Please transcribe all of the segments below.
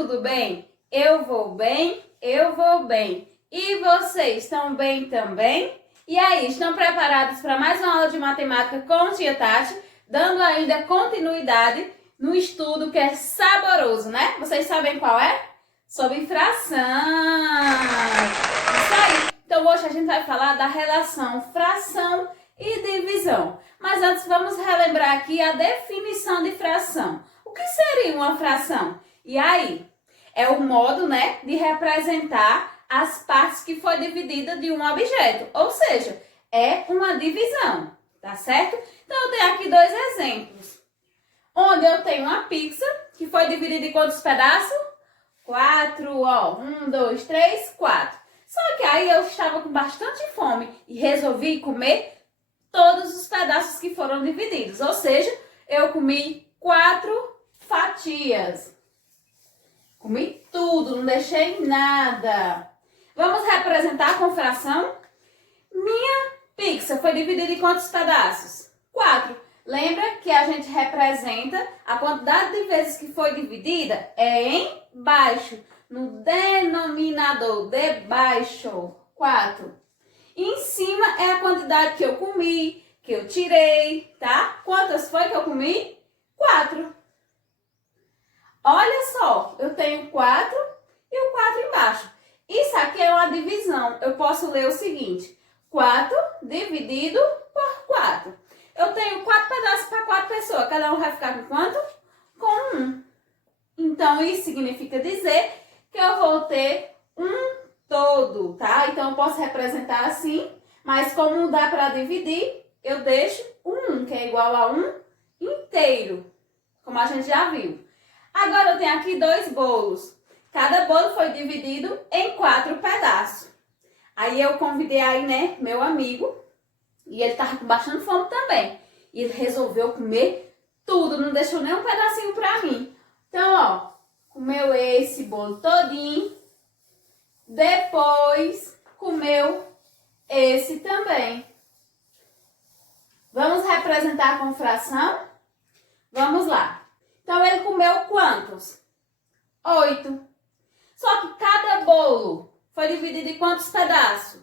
tudo bem? Eu vou bem, eu vou bem. E vocês estão bem também? E aí, estão preparados para mais uma aula de matemática com tia Tati, dando ainda continuidade no estudo que é saboroso, né? Vocês sabem qual é? Sobre fração. Isso aí. Então hoje a gente vai falar da relação fração e divisão. Mas antes vamos relembrar aqui a definição de fração. O que seria uma fração? E aí? É o modo, né, de representar as partes que foi dividida de um objeto. Ou seja, é uma divisão, tá certo? Então eu tenho aqui dois exemplos. Onde eu tenho uma pizza que foi dividida em quantos pedaços? 4, ó. 1, 2, 3, 4. Só que aí eu estava com bastante fome e resolvi comer todos os pedaços que foram divididos. Ou seja, eu comi 4 fatias. Comi tudo, não deixei nada. Vamos representar com fração? Minha pizza foi dividida em quantos pedaços? 4. Lembra que a gente representa a quantidade de vezes que foi dividida é em baixo, no denominador, debaixo, 4. Em cima é a quantidade que eu comi, que eu tirei, tá? Quantas foi que eu comi? 4. Olha só, eu tenho 4 e o 4 embaixo. Isso aqui é uma divisão. Eu posso ler o seguinte: 4 dividido por 4. Eu tenho 4 pedaços para 4 pessoas. Cada um vai ficar com quanto? Com 1. Então, isso significa dizer que eu vou ter um todo, tá? Então, eu posso representar assim, mas como não dá para dividir, eu deixo um 1, que é igual a 1 inteiro, como a gente já viu. Agora, eu tenho aqui 2 bolos. Cada bolo foi dividido em 4 pedaços. Aí, eu convidei aí, né, meu amigo, e ele tava com bastante fome também. E ele resolveu comer tudo, não deixou nem um pedacinho pra mim. Então, ó, comeu esse bolo todinho. Depois, comeu esse também. Vamos representar com fração? Vamos lá. Então, ele comeu quantos? 8. Só que cada bolo foi dividido em quantos pedaços?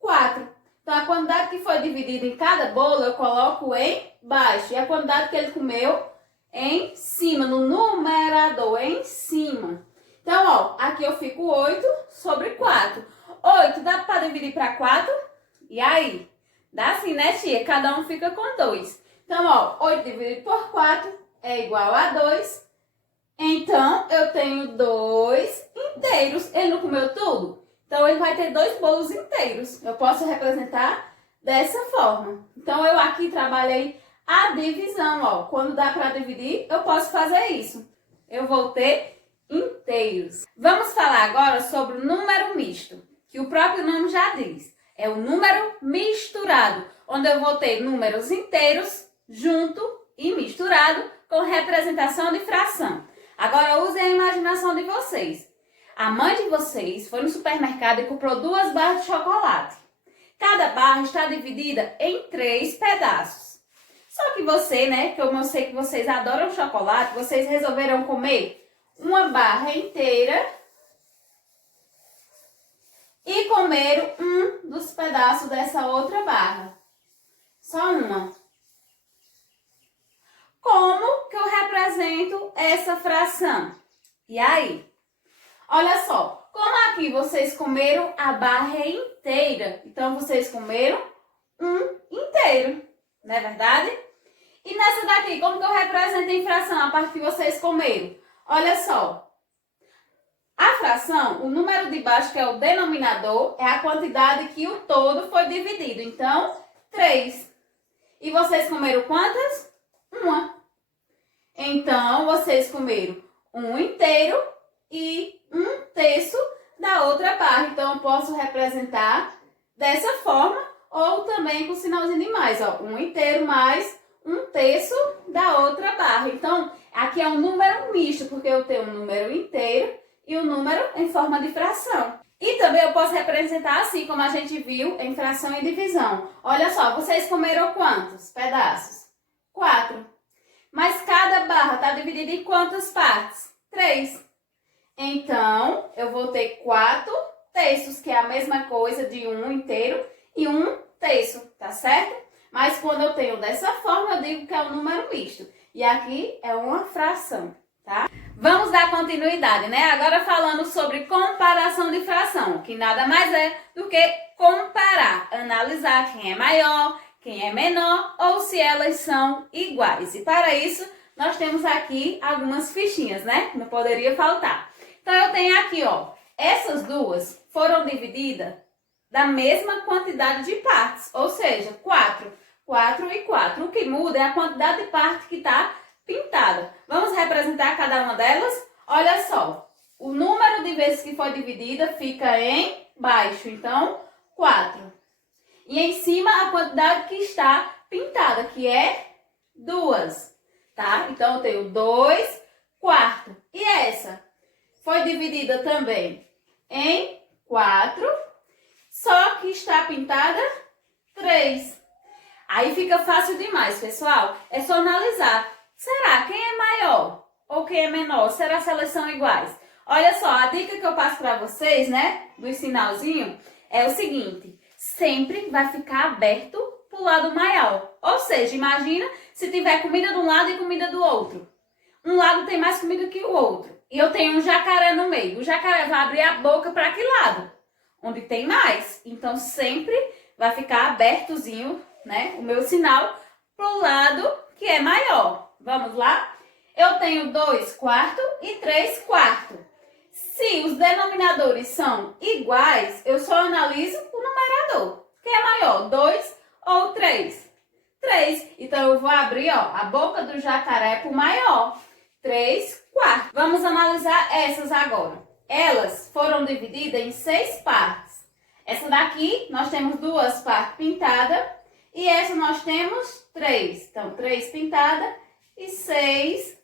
4. Então, a quantidade que foi dividida em cada bolo, eu coloco em baixo. E a quantidade que ele comeu em cima, no numerador, em cima. Então, ó, aqui eu fico 8 sobre 4. 8 dá para dividir para 4? E aí? Dá sim, né, tia? Cada um fica com 2. Então, ó, 8 dividido por 4 é igual a 2. Então, eu tenho 2 inteiros. Ele não comeu tudo? Então, ele vai ter 2 bolos inteiros. Eu posso representar dessa forma. Então, eu aqui trabalhei a divisão, ó. Quando dá para dividir, eu posso fazer isso. Eu vou ter inteiros. Vamos falar agora sobre o número misto, que o próprio nome já diz. É o número misturado, onde eu vou ter números inteiros junto e misturado com representação de fração. Agora, usem a imaginação de vocês. A mãe de vocês foi no supermercado e comprou 2 barras de chocolate. Cada barra está dividida em 3 pedaços. Só que você, né, que eu sei que vocês adoram chocolate, vocês resolveram comer uma barra inteira e comeram um dos pedaços dessa outra barra. Só uma. Como que eu represento essa fração? E aí? Olha só, como aqui vocês comeram a barra inteira, então vocês comeram um inteiro, não é verdade? E nessa daqui, como que eu represento em fração a parte que vocês comeram? Olha só, a fração, o número de baixo, que é o denominador, é a quantidade que o todo foi dividido, então 3. E vocês comeram quantas? Uma. Então, vocês comeram um inteiro e 1/3 da outra barra. Então, eu posso representar dessa forma ou também com sinalzinho de mais, ó. Um inteiro mais 1/3 da outra barra. Então, aqui é um número misto, porque eu tenho um número inteiro e um número em forma de fração. E também eu posso representar assim, como a gente viu em fração e divisão. Olha só, vocês comeram quantos pedaços? 4. Mas cada barra está dividida em quantas partes? 3. Então, eu vou ter 4 terços, que é a mesma coisa de 1 inteiro e 1 terço, tá certo? Mas quando eu tenho dessa forma, eu digo que é um número misto. E aqui é uma fração, tá? Vamos dar continuidade, né? Agora falando sobre comparação de fração, que nada mais é do que comparar, analisar quem é maior, quem é menor ou se elas são iguais. E para isso, nós temos aqui algumas fichinhas, né? Não poderia faltar. Então, eu tenho aqui, ó, essas duas foram divididas da mesma quantidade de partes, ou seja, 4. 4 e 4. O que muda é a quantidade de parte que está pintada. Vamos representar cada uma delas? Olha só, o número de vezes que foi dividida fica em baixo, então 4. E em cima a quantidade que está pintada, que é 2, tá? Então eu tenho 2 quartos. E essa foi dividida também em 4, só que está pintada 3. Aí fica fácil demais, pessoal. É só analisar. Será quem é maior ou quem é menor? Será que elas são iguais? Olha só, a dica que eu passo para vocês, né, do sinalzinho, é o seguinte. Sempre vai ficar aberto para o lado maior. Ou seja, imagina se tiver comida de um lado e comida do outro. Um lado tem mais comida que o outro. E eu tenho um jacaré no meio. O jacaré vai abrir a boca para que lado? Onde tem mais. Então, sempre vai ficar abertozinho, né, o meu sinal para o lado que é maior. Vamos lá? Eu tenho 2 quartos e 3 quartos. Se os denominadores são iguais, eu só analiso o numerador. Quem é maior, 2 ou 3? 3. Então, eu vou abrir, ó, a boca do jacaré para o maior. 3 quartos. Vamos analisar essas agora. Elas foram divididas em 6 partes. Essa daqui, nós temos 2 partes pintadas. E essa nós temos 3. Então, 3 pintadas e 6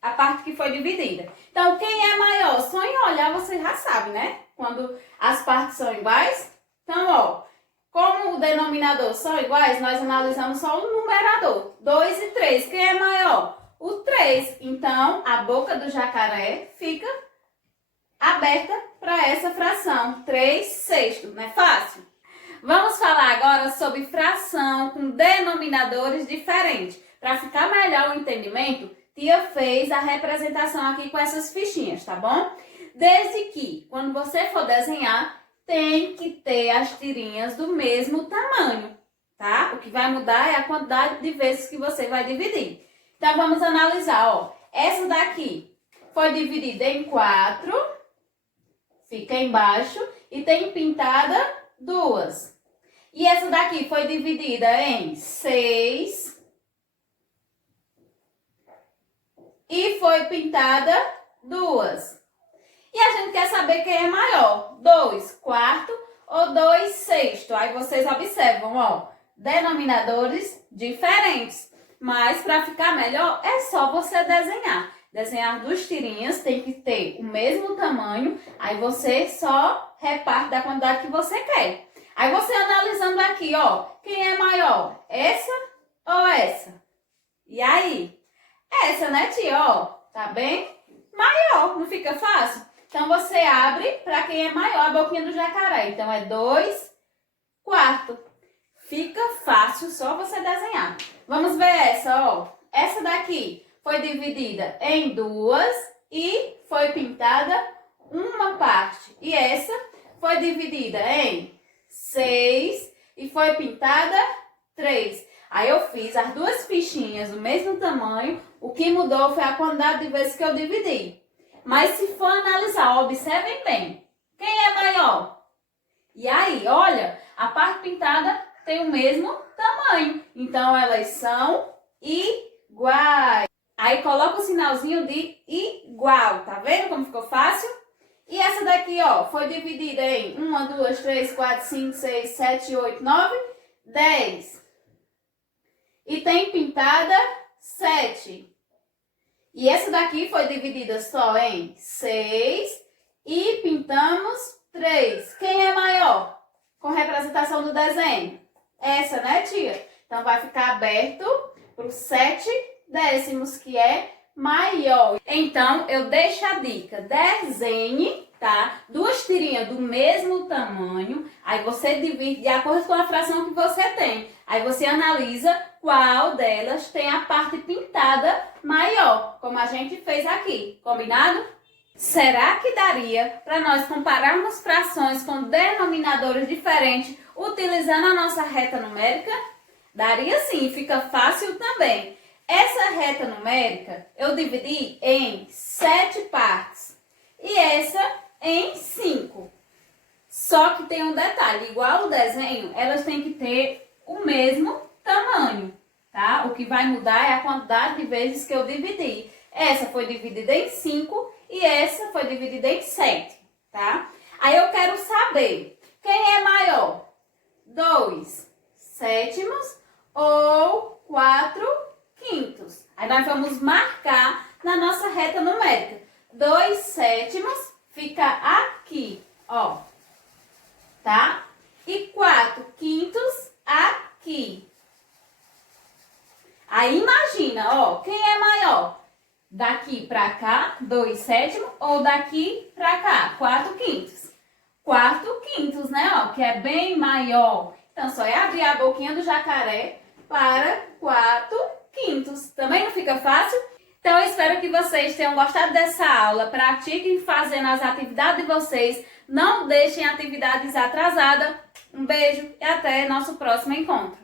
a parte que foi dividida. Então, quem é maior? Só em olhar você já sabe, né? Quando as partes são iguais. Então, ó, como o denominador são iguais, nós analisamos só o numerador. 2 e 3. Quem é maior? O 3. Então, a boca do jacaré fica aberta para essa fração. 3 sextos. Não é fácil? Vamos falar agora sobre fração com denominadores diferentes. Para ficar melhor o entendimento, tia fez a representação aqui com essas fichinhas, tá bom? Desde que, quando você for desenhar, tem que ter as tirinhas do mesmo tamanho, tá? O que vai mudar é a quantidade de vezes que você vai dividir. Então, vamos analisar, ó. Essa daqui foi dividida em 4, fica embaixo, e tem pintada 2. E essa daqui foi dividida em 6 e foi pintada 2. E a gente quer saber quem é maior, 2 quartos ou 2 sextos. Aí vocês observam, ó, denominadores diferentes. Mas para ficar melhor é só você desenhar. Desenhar 2 tirinhas, tem que ter o mesmo tamanho, aí você só reparte da quantidade que você quer. Aí você analisando aqui, ó, quem é maior? Essa ou essa? E aí? Essa, né, tia? Ó, tá bem maior, não fica fácil? Então, você abre para quem é maior a boquinha do jacaré. Então, é 2 quartos. Fica fácil, só você desenhar. Vamos ver essa, ó. Essa daqui foi dividida em 2 e foi pintada uma parte. E essa foi dividida em 6 e foi pintada 3. Aí eu fiz as 2 fichinhas do mesmo tamanho, o que mudou foi a quantidade de vezes que eu dividi. Mas se for analisar, observem bem, quem é maior? E aí, olha, a parte pintada tem o mesmo tamanho, então elas são iguais. Aí coloca o sinalzinho de igual, tá vendo como ficou fácil? E essa daqui, ó, foi dividida em 1, 2, 3, 4, 5, 6, 7, 8, 9, 10. E tem pintada 7. E essa daqui foi dividida só em 6 e pintamos 3. Quem é maior? Com representação do desenho. Essa, né, tia? Então, vai ficar aberto para os 7 décimos, que é maior. Então, eu deixo a dica, desenhe, tá? 2 tirinhas do mesmo tamanho, aí você divide de acordo com a fração que você tem. Aí você analisa qual delas tem a parte pintada maior, como a gente fez aqui, combinado? Será que daria para nós compararmos frações com denominadores diferentes utilizando a nossa reta numérica? Daria sim, fica fácil também. Essa reta numérica eu dividi em 7 partes e essa em 5. Só que tem um detalhe, igual o desenho, elas têm que ter o mesmo tamanho, tá? O que vai mudar é a quantidade de vezes que eu dividi. Essa foi dividida em 5 e essa foi dividida em 7, tá? Aí eu quero saber, quem é maior? 2 sétimos ou 4 quintos? Aí nós vamos marcar na nossa reta numérica. 2 sétimos fica aqui, ó, tá? E 4 quintos aqui. Aí imagina, ó, quem é maior? Daqui pra cá, 2 sétimos, ou daqui pra cá, 4 quintos. 4 quintos, né, ó, que é bem maior. Então, só é abrir a boquinha do jacaré para 4 quintos. Também não fica fácil? Então, eu espero que vocês tenham gostado dessa aula. Pratiquem fazendo as atividades de vocês. Não deixem atividades atrasadas. Um beijo e até nosso próximo encontro.